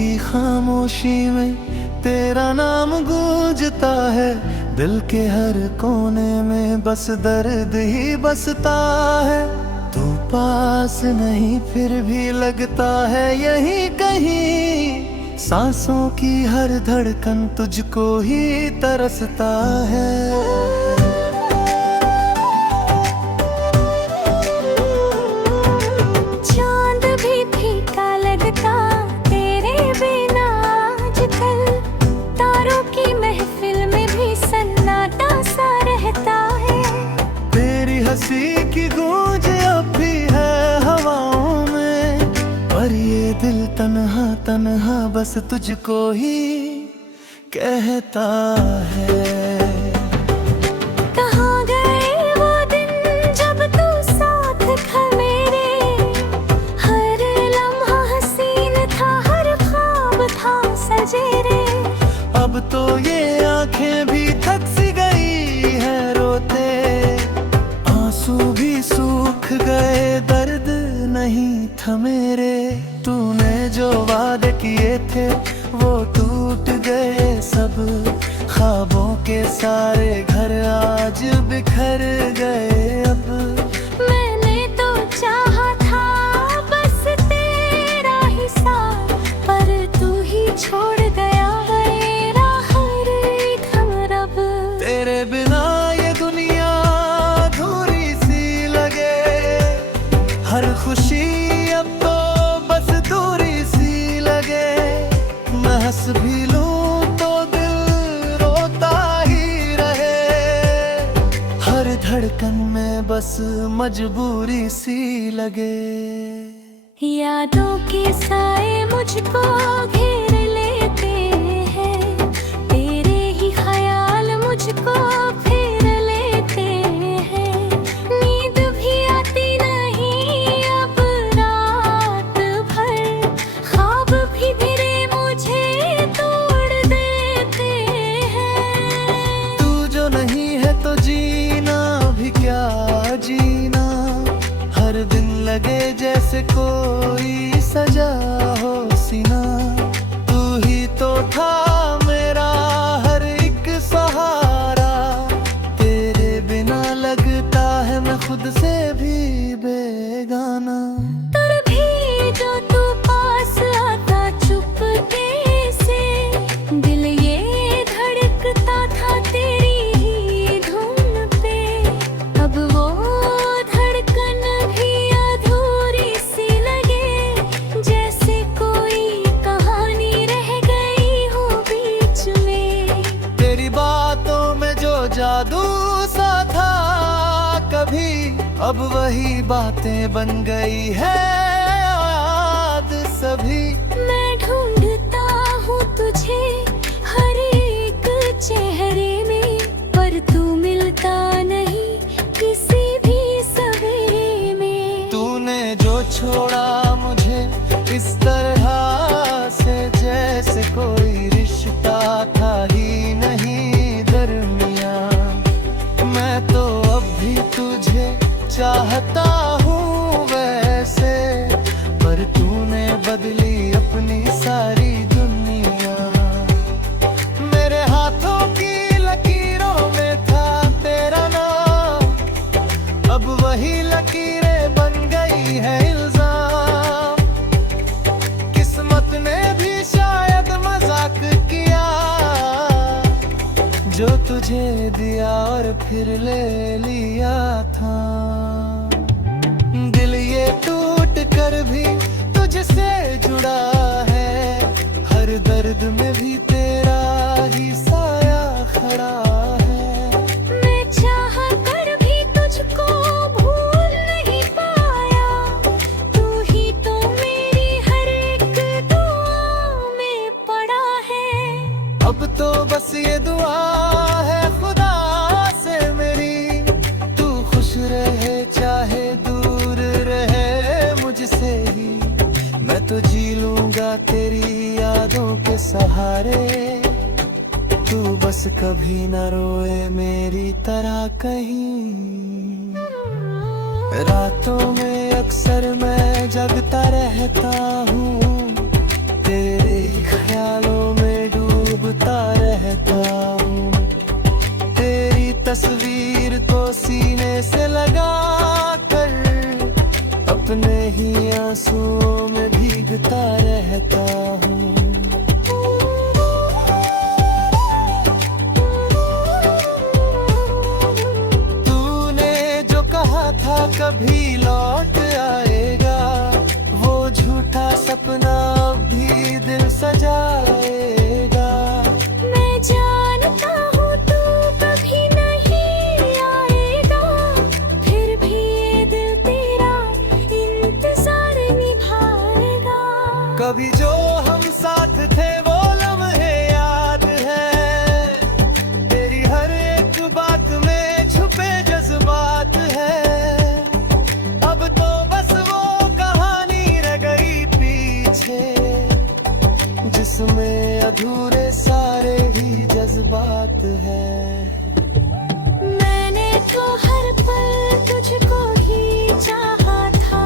की खामोशी में तेरा नाम गूंजता है। दिल के हर कोने में बस दर्द ही बसता है। तू पास नहीं फिर भी लगता है यहीं कहीं। सांसों की हर धड़कन तुझको ही तरसता है। हंसी की गूंज अब भी है हवाओं में, पर ये दिल तन्हा तन्हा बस तुझको ही कहता है। कहाँ गए वो दिन जब तू साथ था मेरे, हर लम्हा हसीन था, हर ख्वाब था सजेरे। अब तो ये आंखें भी थक सी गई है रोते, आंसू भी सूख गए, दर्द नहीं था मेरे। तूने जो वादे किए थे वो टूट गए सब, ख्वाबों के सारे घर आज बिखर गए। अब मैंने तो चाहा था बस तेरा ही साथ, पर तू ही छोड़ गया मेरा हर एक हमरब। तेरे बिना ये दुनिया हर खुशी अब तो बस दूरी सी लगे। मैं हंस भी लूं तो दिल रोता ही रहे, हर धड़कन में बस मजबूरी सी लगे। यादों के साए मुझको घेर लेते हैं, तेरे ही ख्याल मुझको फेर लेते हैं। नींद भी आती नहीं अब रात भर, ख्वाब भी धीरे मुझे तोड़ देते हैं। तू जो नहीं है तो जीना भी क्या जीना, हर दिन लगे जैसे कोई सजा हो सीना। तू ही तो था मेरा हर एक सहारा, तेरे बिना लगता है मैं खुद से भी बेगाना। तर भी जो तू पास आता चुपके से, दिल ये धड़कता था तेरी ही धुन पे। अब वो धड़कन भी अधूरी सी लगे, जैसे कोई कहानी रह गई हो बीच में। तेरी बातों में जो जादू सा था कभी, अब वही बातें बन गई है याद सभी। मैं ढूंढता हूँ तुझे हर एक चेहरे में, पर तू मिलता नहीं किसी भी सवेरे में। तूने जो छोड़ा मुझे इस तरह से, जैसे कोई रिश्ता था ही नहीं दरमियां। मैं तो अब भी तुझे चाहता हूँ वैसे, पर तूने बदली अपनी सारी दुनिया। मेरे हाथों की लकीरों में था तेरा नाम, अब वही लकीरें बन गई है इल्जाम। किस्मत ने भी शायद मजाक किया, जो तुझे दिया और फिर ले लिया था। दिल ये टूट कर भी तुझसे जुड़ा है, हर दर्द में भी तेरा ही साया खड़ा है। मैं चाह कर भी तुझको भूल नहीं पाया, तू ही तो मेरी हर एक दुआ में पड़ा है। अब तो बस ये दुआ है खुदा से मेरी, तू खुश रहे चाहे दूर रहे मुझसे ही। मैं तो जी लूंगा तेरी यादों के सहारे, तू बस कभी न रोए मेरी तरह कहीं। रातों में अक्सर मैं जगता रहता हूँ, तेरे ख्यालों में डूबता रहता हूँ। तेरी तस्वीर को सीने से लगा कर अपने ही आंसुओं में भीगता रहता हूँ। तूने जो कहा था कभी लौट आएगा, वो झूठा सपना अब भी दिल सजाएगा। मैं जानता हूँ तू कभी नहीं आएगा, फिर भी ये दिल तेरा इंतजार निभाएगा। कभी जो हम साथ थे वो लम्हे याद है, तेरी हर एक बात में छुपे जज्बात है। अब तो बस वो कहानी रह गई पीछे, जिसमें अधूरे सारे ही जज्बात हैं। मैंने तो हर पल तुझको ही चाहा था,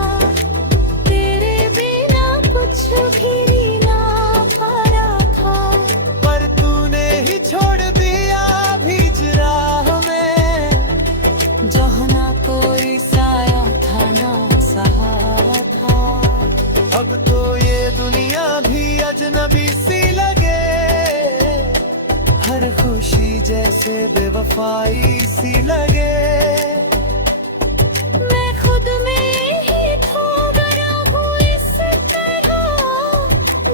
तेरे बिना कुछ भी ना पाया था। पर तूने ही छोड़ दिया बीच राह में, जहाँ ना कोई साया था ना सहारा था। अब तो ये दुनिया भी अजनबी सी लगे, हर खुशी जैसे बेवफाई सी लगे। मैं खुद में ही खो गया हूँ इस तरह,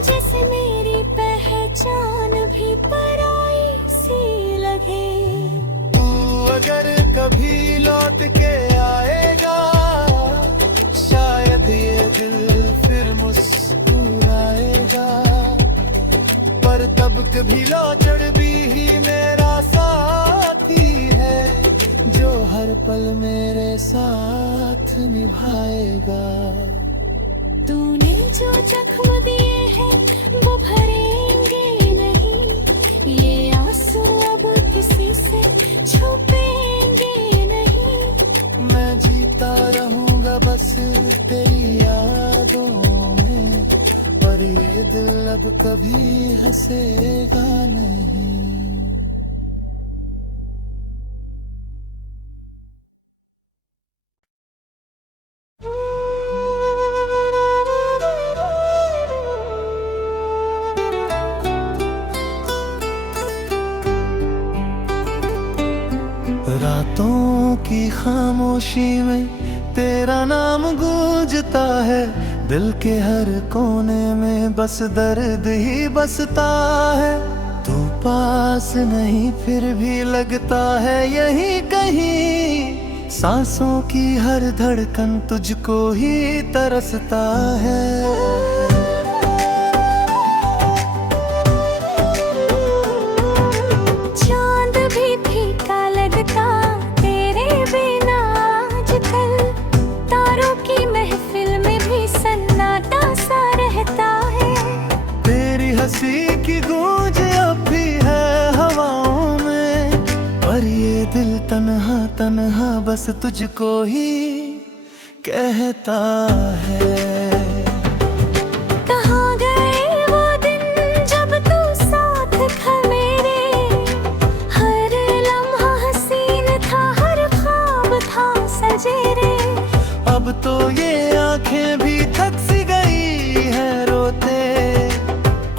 जैसे मेरी पहचान भी पराई सी लगे। तू अगर कभी लौट के आएगा, शायद ये दिल फिर मुस्कुराएगा। पर तब कभी लौचड़ भी ही मेरा साथी है, जो हर पल मेरे साथ निभाएगा। तूने जो जख्म दिए हैं वो भरेंगे नहीं, ये आंसू अब किसी से छुपेंगे नहीं। मैं जीता रहूंगा बस तेरी यादों में, पर ये दिल अब कभी हंसेगा नहीं। रातों की खामोशी में तेरा नाम गूंजता है, दिल के हर कोने में बस दर्द ही बसता है। तू पास नहीं फिर भी लगता है यहीं कहीं, सांसों की हर धड़कन तुझको ही तरसता है। चांद भी फीका लगता तेरे बिना आजकल, तारों की महफिल में भी सन्नाटा सा रहता है। तेरी हंसी की गूंज अब भी है हवाओं में, पर ये दिल तन्हा तन्हा बस तुझको ही कहता है। कहाँ गए वो दिन जब तू साथ था मेरे, हर लम्हा हसीन था, हर ख्वाब था सजेरे। अब तो ये आंखें भी थक सी गई है रोते,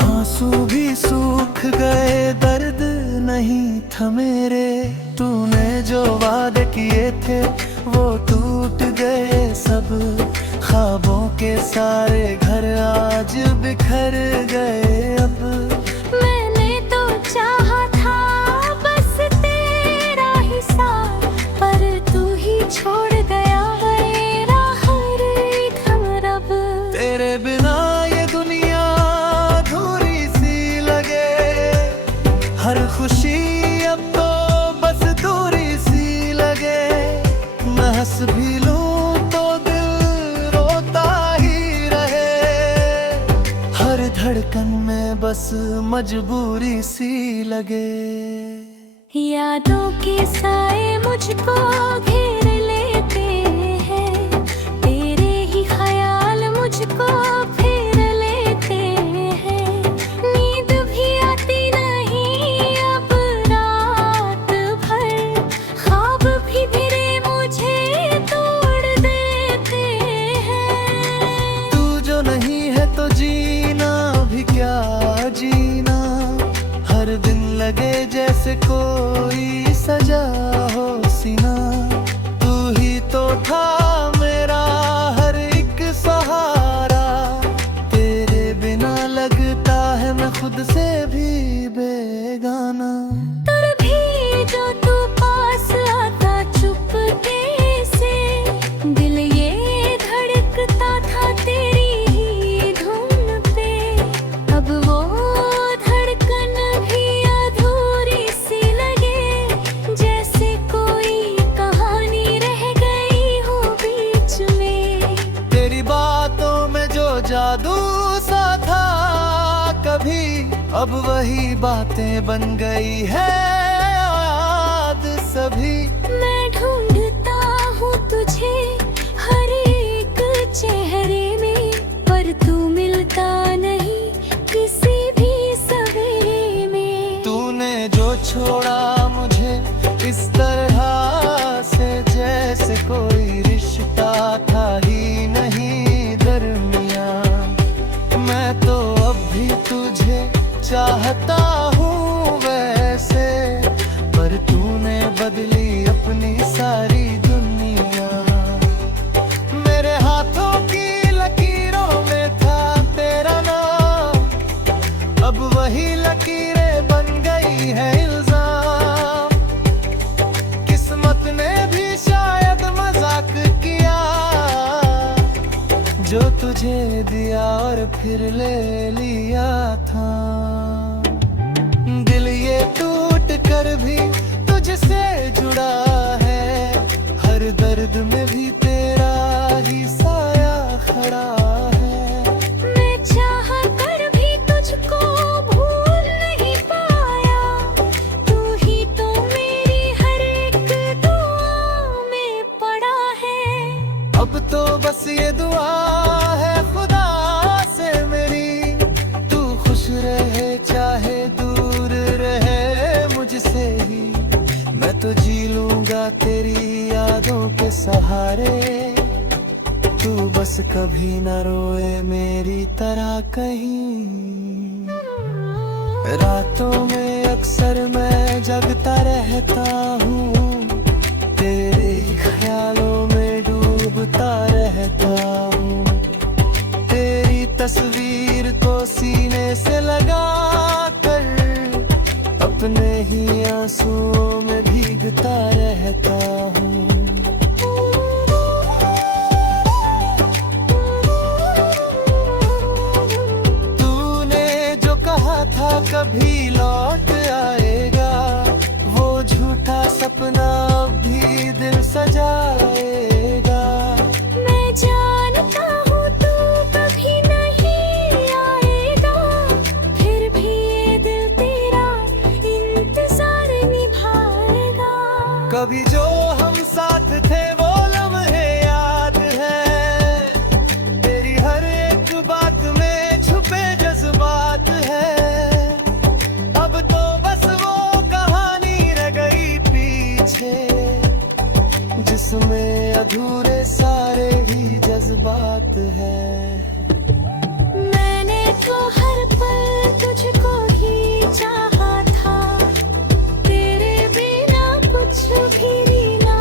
आंसू भी सूख गए, दर्द नहीं थमे रे। तूने जो वादे किए थे वो टूट गए सब, ख्वाबों के सारे घर आज बिखर गए अब। मैंने तो चाहा था बस तेरा ही साथ, पर तू ही छोड़ गया मेरा हर एक हमरब। तेरे बिना ये दुनिया अधूरी सी लगे, हर खुशी अब तो बस दूरी सी लगे। मैं हंस भी लूं तो दिल रोता ही रहे, हर धड़कन में बस मजबूरी सी लगे। यादों के साए मुझको घेर लेते हैं, तेरे ही ख्याल मुझको फेर लेते हैं। नींद लगे जैसे कोई सजा हो सीना। तू ही तो था मेरा हर एक सहारा, तेरे बिना लगता है मैं खुद से भी बेगाना। तर भी जो तू पास आता चुपके से, दिल ये धड़कता था तेरी ही धुन पे। अब वो धड़कन भी अधूरी सी लगे, जैसे कोई कहानी रह गई हो बीच में। तेरी बातों में जो जादू सा था कभी, अब वही बातें बन गई है याद सभी। मैं ढूंढता हूँ तुझे हर एक चेहरे में, पर तू मिलता नहीं किसी भी सवेरे में। तूने जो छोड़ा मुझे इस तरह से, जैसे कोई रिश्ता था ही नहीं दरमियां। मैं तो अब भी तुझे चाहता हूँ वैसे, पर तूने बदली अपनी सारी दुनिया। मेरे हाथों की लकीरों में था तेरा नाम, अब वही लकीरें बन गई है इल्जाम। किस्मत ने भी शायद मजाक किया, जो तुझे दिया और फिर ले लिया था। दिल ये टूट कर भी तुझसे जुड़ा है, हर दर्द में भी तेरा ही साया खड़ा है। मैं चाह कर भी तुझको भूल नहीं पाया, तू ही तो मेरी हर एक दुआ में पड़ा है। अब तो बस ये दुआ है खुदा से मेरी, तू खुश रहे चाहे दूर रहे मुझसे ही। मैं तो जी लूंगा तेरी यादों के सहारे, तू बस कभी न रोए मेरी तरह कहीं। रातों में अक्सर मैं जगता रहता हूँ, तेरे ख्यालों में डूबता रहता हूँ। तेरी तस्वीर को सीने से लगा कर, अपने ही आंसुओं में भीगता रहता हूँ। तूने जो कहा था कभी लौट आएगा, वो झूठा सपना अब भी दिल सजाएगा। मैं जानता हूँ तू कभी नहीं आएगा, फिर भी ये दिल तेरा इंतजार निभाएगा। कभी जो हम साथ थे वो लम्हे याद है, तेरी हर एक बात में छुपे जज्बात है। अब तो बस वो कहानी रह गई पीछे, जिसमें अधूरे सारे ही जज्बात है। मैंने तो हर पल तुझको ही चाहा था, तेरे बिना कुछ भी ना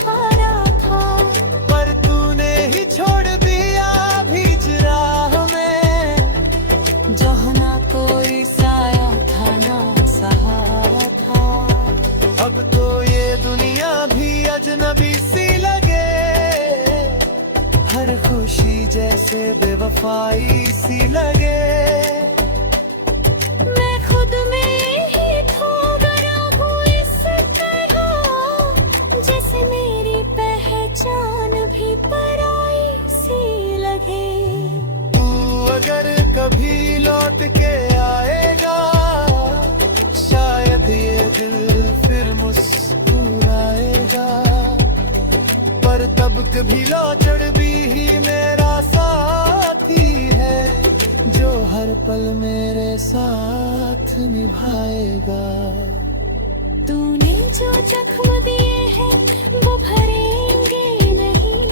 पारा था। पर तूने ही छोड़ दिया बीच राह में, जहाँ ना कोई साया था ना सहारा था। अब तो ये दुनिया भी अजनबी सी लगे, हर खुशी जैसे बेवफाई सी लगे। मैं खुद में ही खो गया हूँ इस तरह, जैसे मेरी पहचान भी पराई सी लगे। तू अगर कभी लौट के आएगा, शायद ये दिल फिर मुस्कुराएगा। पर तब कभी लौचड़ भी ही मेरा साथी है, जो हर पल मेरे साथ निभाएगा। तूने जो जख्म दिए हैं वो भरेंगे नहीं,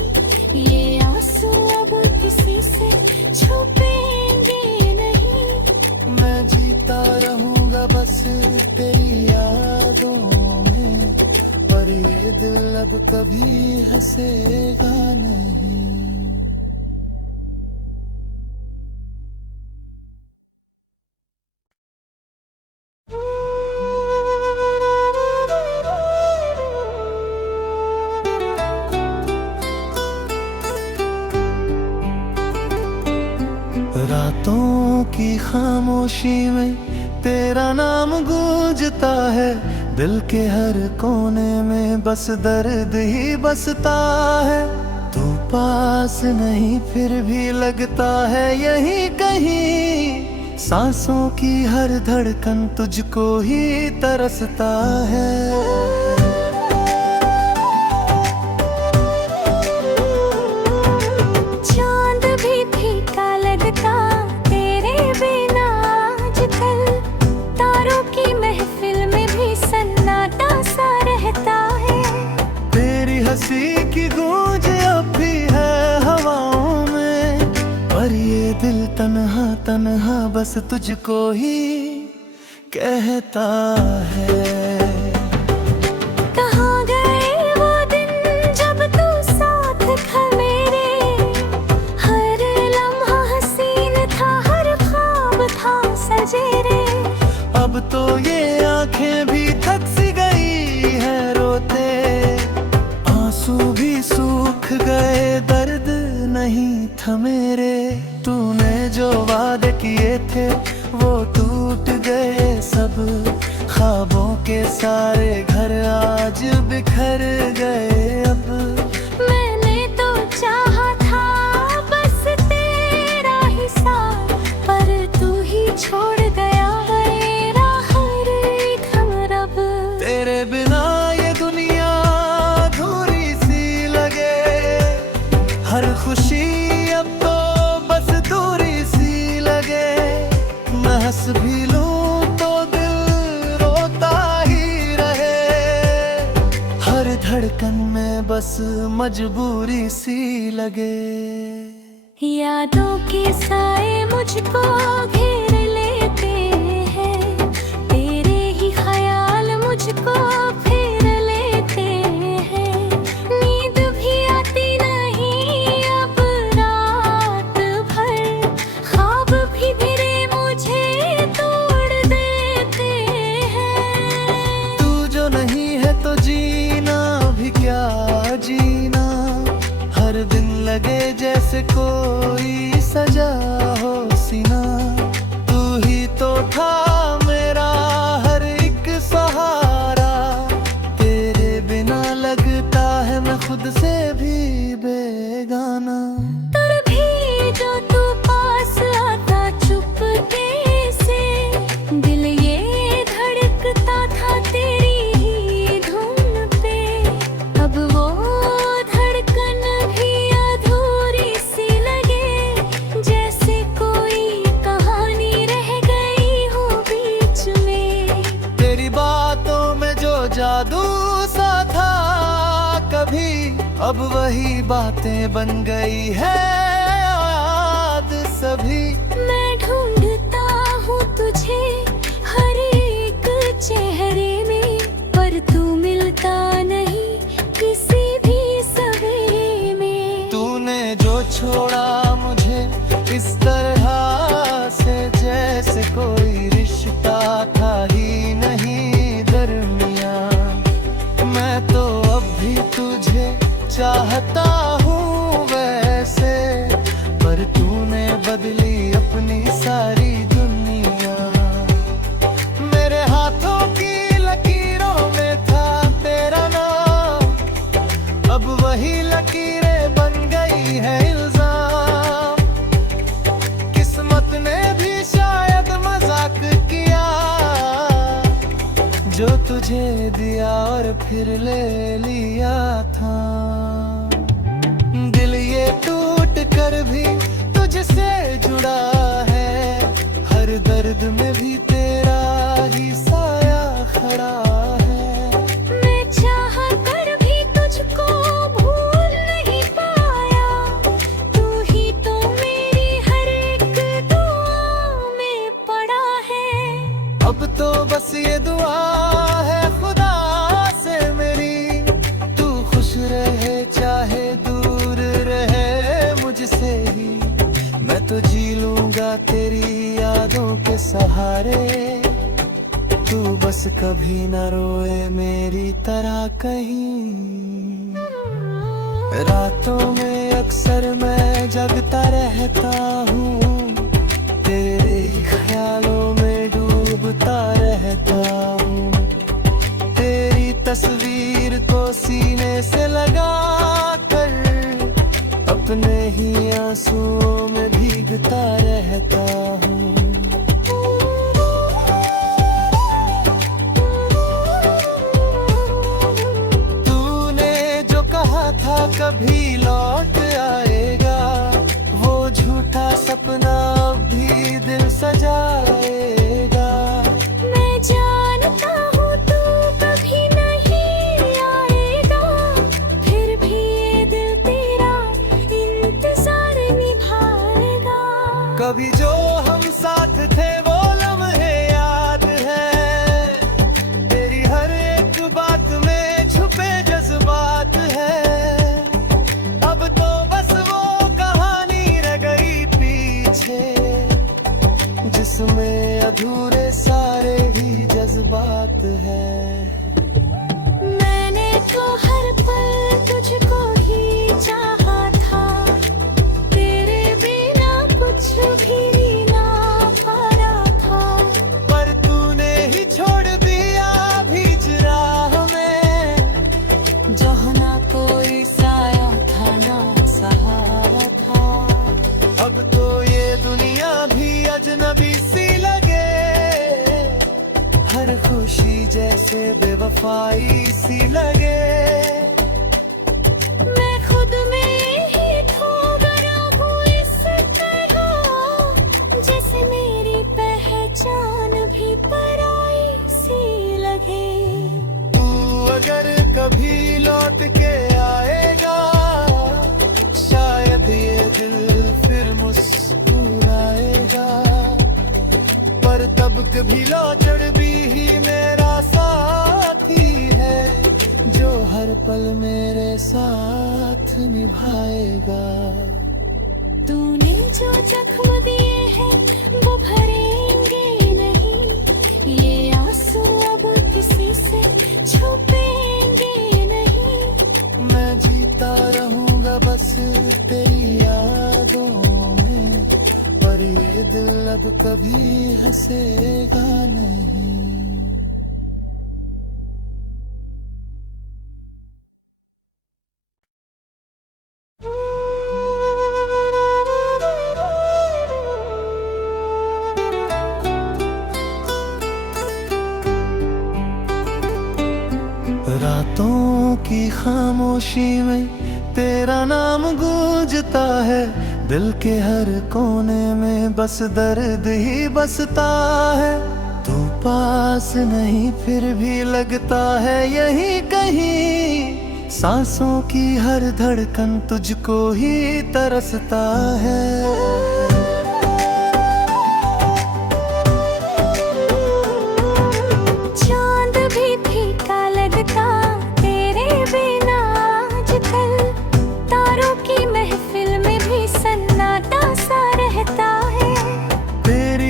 ये आंसू अब किसी से छुपेंगे नहीं। मैं जीता रहूंगा बस तेरी यादों में, पर ये दिल अब कभी हंसेगा नहीं। रातों की खामोशी में तेरा नाम गूंजता है, दिल के हर कोने में बस दर्द ही बसता है। तू पास नहीं फिर भी लगता है यहीं कहीं, सांसों की हर धड़कन तुझको ही तरसता है। हंसी की गूंज अब भी है हवाओं में, पर ये दिल तन्हा तन्हा बस तुझको ही कहता है। कहाँ गए वो दिन जब तू साथ था मेरे, हर लम्हा हसीन था, हर ख्वाब था सजेरे। अब तो ये आंखें भी थक सी गई है रोते, आंसू भी सूख गए, दर्द नहीं थमेरे। तूने जो वादे किए थे वो टूट गए सब, ख्वाबों के सारे घर आज बिखर गए अब। मैंने तो चाहा था बस तेरा ही साथ, पर तू ही छोड़ गया मेरा हर एक हमरब। तेरे बिना ये दुनिया अधूरी सी लगे, हर खुशी अब तो बस दूरी सी लगे। मैं हंस भी लूं तो दिल रोता ही रहे, हर धड़कन में बस मजबूरी सी लगे। यादों के साए मुझको घेर लेते हैं, तेरे ही ख्याल मुझको फेर लेते हैं। नींद भी आती नहीं अब रात भर, ख्वाब भी मेरे मुझे तोड़ देते हैं। तू जो नहीं है तो जीना भी क्या जीना, हर दिन लगे जैसे कोई सजा हो सीना। तू ही तो था मेरा हर एक सहारा, तेरे बिना लगता है मैं खुद से भी बेगाना। तर भी जो तू पास आता चुपके से, दिल ये धड़कता था तेरी ही धुन पे। अब वो धड़कन भी अधूरी सी लगे, जैसे कोई कहानी रह गई हो बीच में। तेरी बातों में जो जादू सा था कभी, अब वही बातें बन गई है याद सभी। मैं ढूंढता हूँ तुझे हर एक चेहरे में, पर तू मिलता नहीं किसी भी सवेरे में। तूने जो छोड़ा मुझे इस तरह से, जैसे कोई रिश्ता था ही नहीं दरमियां। मैं तो अब भी तुझे चाहता हूँ वैसे, पर तूने बदली अपनी सारी दुनिया। मेरे हाथों की लकीरों में था तेरा नाम, अब वही लकीरें बन गई है इल्जाम। किस्मत ने भी शायद मजाक किया, जो तुझे दिया और फिर ले लिया था। दिल ये टूट कर भी तुझसे जुड़ा है, हर दर्द में भी तेरा ही साया खड़ा है। मैं चाह कर भी तुझको भूल नहीं पाया, तू ही तो मेरी हर एक दुआ में पड़ा है। अब तो बस ये दुआ है खुदा से मेरी, तू खुश रहे चाहे दूर रहे मुझसे ही। मैं तो जी लूंगा तेरी यादों के सहारे, तू बस कभी न रोए मेरी तरह कहीं। रातों में अक्सर मैं जगता रहता हूँ, तेरे ही ख्यालों में डूबता रहता हूँ। तेरी तस्वीर को सीने से लगा कर अपने ही आंसुओं में भीगता रहता हूँ। कभी लौट आएगा वो झूठा सपना भी दिल सजाएगा। मैं जानता हूँ तू कभी नहीं आएगा, फिर भी ये दिल तेरा इंतजार निभाएगा। कभी जो हम साथ थे वो लम्हे याद है, तेरी हर एक बात में छुपे जज्बात है। जिसमें अधूरे सारे ही जज्बात है। मैंने तो हर पल तुझको ही चाहा था, तेरे बिना कुछ भी ना पाया था। पर तूने ही छोड़ दिया बीच राह में, जहाँ ना कोई साया था ना सहारा था। अब तो ये दुनिया भी अजनबी सी लगे, हर खुशी जैसे बेवफाई सी लगे। मैं खुद में ही खो गया हूँ इस तरह, जैसे मेरी पहचान भी पराई सी लगे। तू अगर कभी लौट के आएगा, शायद ये दिल फिर मुस्कुराएगा। पर तब कभी लौचड़ भी ही मेरा साथी है, जो हर पल मेरे साथ निभाएगा। तूने जो जख्म दिए हैं वो भरेंगे नहीं, ये आंसू अब किसी से छुपेंगे नहीं। मैं जीता रहूंगा बस तेरी यादों में, पर ये दिल अब कभी हंसेगा नहीं। रातों की खामोशी में तेरा नाम गूंजता है, दिल के हर कोने में बस दर्द ही बसता है। तू पास नहीं फिर भी लगता है यही कहीं, सांसों की हर धड़कन तुझको ही तरसता है।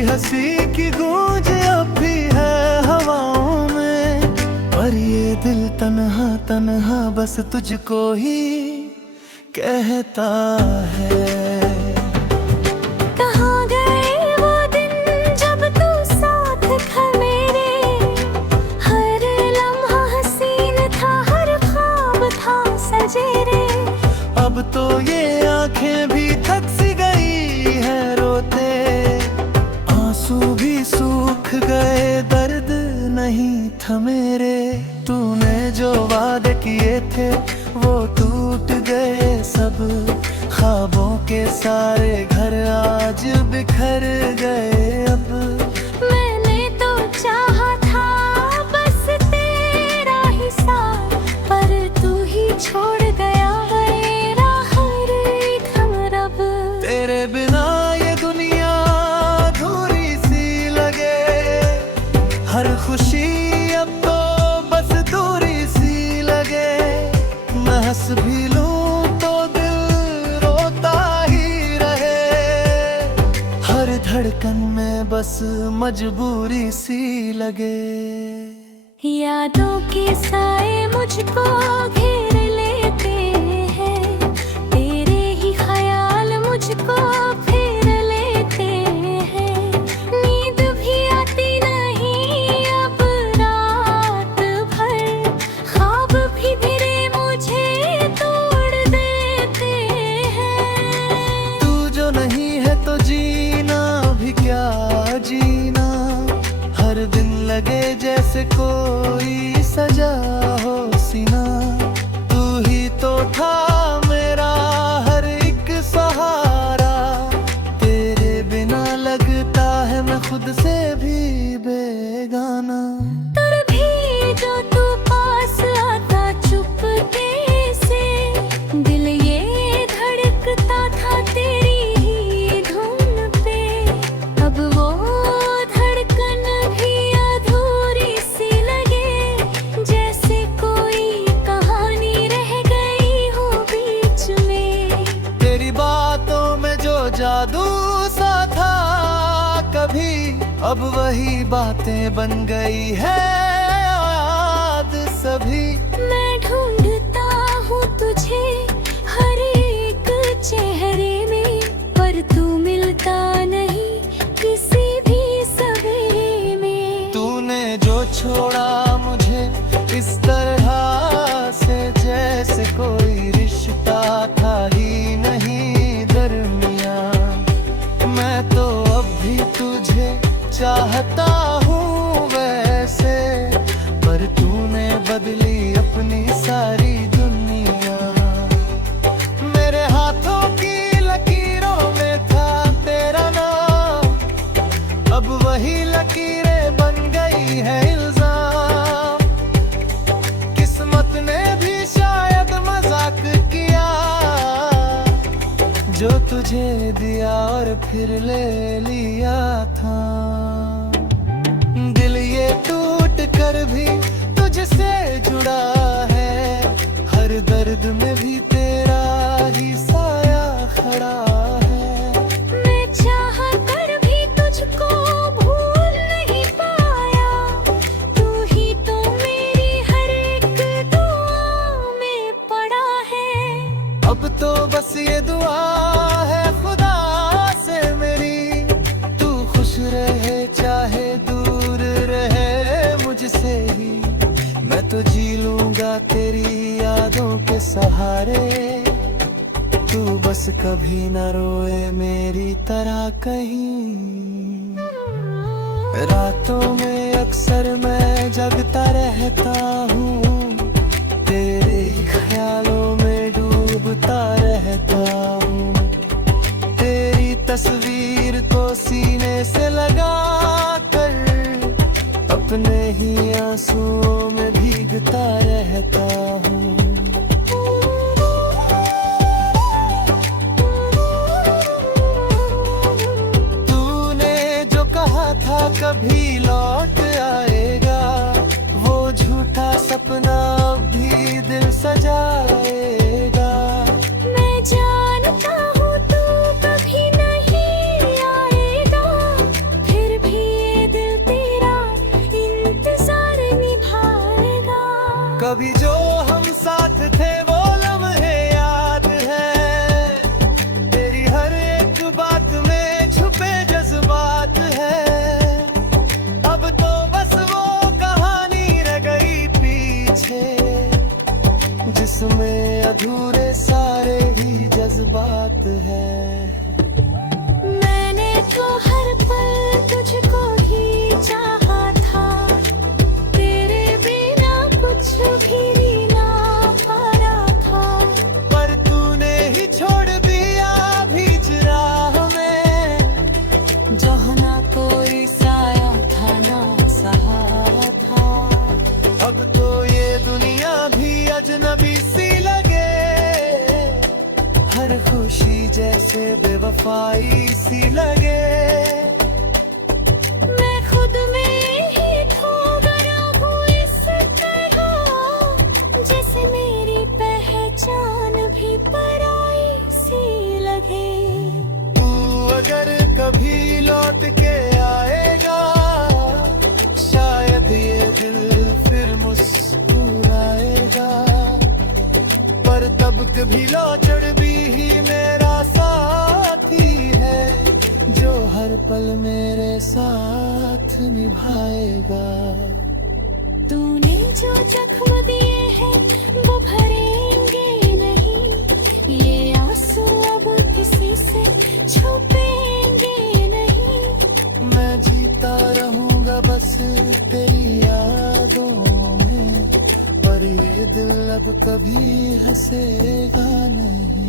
हंसी की गूंज अब भी है हवाओं में, पर ये दिल तन्हा तन्हा बस तुझको ही कहता है। कहाँ गए वो दिन जब तू साथ था मेरे, हर लम्हा हसीन था हर ख्वाब था सजेरे। अब तो ये आंखें भी थक सी गई है रोते, आंसू भी सूख गए दर्द नहीं था मेरे। तूने जो वादे किए थे वो टूट गए सब, ख्वाबों के सारे घर आज बिखर गए अब। मैंने तो चाहा था बस तेरा ही साथ, पर तू ही छोड़ गया मेरा हर एक हमरब। तेरे बिना ये दुनिया अधूरी सी लगे, हर खुशी अब तो बस दूरी सी लगे। मैं हंस भी लूं तो दिल रोता ही रहे। हर धड़कन में बस मजबूरी सी लगे। यादों के साए मुझको घेर लेते हैं, तेरे ही ख्याल मुझको फेर लेते हैं। नींद भी आती नहीं अब रात भर, ख्वाब भी धीरे मुझे तोड़ देते हैं। तू जो नहीं है तो जीना भी क्या जीना। हर दिन लगे जैसे कोई सजा हो सीना। तू ही तो था मेरा हर एक सहारा। तेरे बिना लगता है मैं खुद से भी बेगाना। तर भी जो तू पास आता चुपके से, दिल ये धड़कता था तेरी ही धुन पे। अब वो धड़कन भी अधूरी सी लगे, जैसे कोई कहानी रह गई हो बीच में। तेरी बातों में जो जादू सा था कभी, अब वही बातें बन गई है याद सभी। मैं ढूंढता हूँ तुझे हर एक चेहरे में, पर तू मिलता नहीं किसी भी सवेरे में। तूने जो छोड़ा मुझे इस तरह से, जैसे कोई रिश्ता था ही नहीं दरमियां। मैं तो अब भी तुझे चाहता हूँ वैसे, पर तूने बदली अपनी सारी दुनिया। मेरे हाथों की लकीरों में था तेरा नाम, अब वही लकीरें बन गई है इल्जाम। किस्मत ने भी शायद मजाक किया, जो तुझे दिया और फिर ले लिया था। दिल ये टूट कर भी तुझसे जुड़ा है। हर दर्द में भी तेरा ही साया खड़ा है। मैं चाह कर भी तुझको भूल नहीं पाया, तू ही तो मेरी हर एक दुआ में पड़ा है। अब तो बस ये दुआ है खुदा से मेरी, तू खुश रहे चाहे दूर रहे मुझसे ही। मैं तो जी लूंगा तेरी यादों के सहारे। तू बस कभी न रोए मेरी तरह कहीं। रातों में अक्सर मैं जगता रहता हूँ, तेरे ही ख्यालों में डूबता रहता हूँ। तेरी तस्वीर को सीने से लगा कर, अपने ही आंसुओं में भीगता रहता हूँ। तूने जो कहा था कभी लौट आएगा, वो झूठा सपना अब भी दिल सजाएगा। मैं जानता हूँ तू कभी नहीं आएगा, फिर भी ये दिल तेरा इंतजार निभाएगा। कभी जो हम साथ थे वो लम्हे याद है, तेरी हर एक बात में छुपे जज्बात है। अब तो बस वो कहानी रह गई पीछे, जिसमें अधूरे सारे ही जज्बात है। मैंने तो हर पल तुझको ही चाहा था, तेरे बिना कुछ भी ना पारा था। पर तूने ही छोड़ दिया बीच राह में, जहाँ ना कोई साया था ना सहारा था। अब तो ये दुनिया भी अजनबी सी लगे। हर खुशी जैसे बेवफाई सी लगे। मैं खुद में ही खो एक भी लौचड़ भी ही मेरा साथी है, जो हर पल मेरे साथ निभाएगा। तूने जो जख्म दिए हैं वो भरेंगे नहीं, ये आंसू अब किसी से छुपेंगे नहीं। मैं जीता रहूंगा बस तेरी यादों में, पर ये दिल अब कभी हंसेगा नहीं।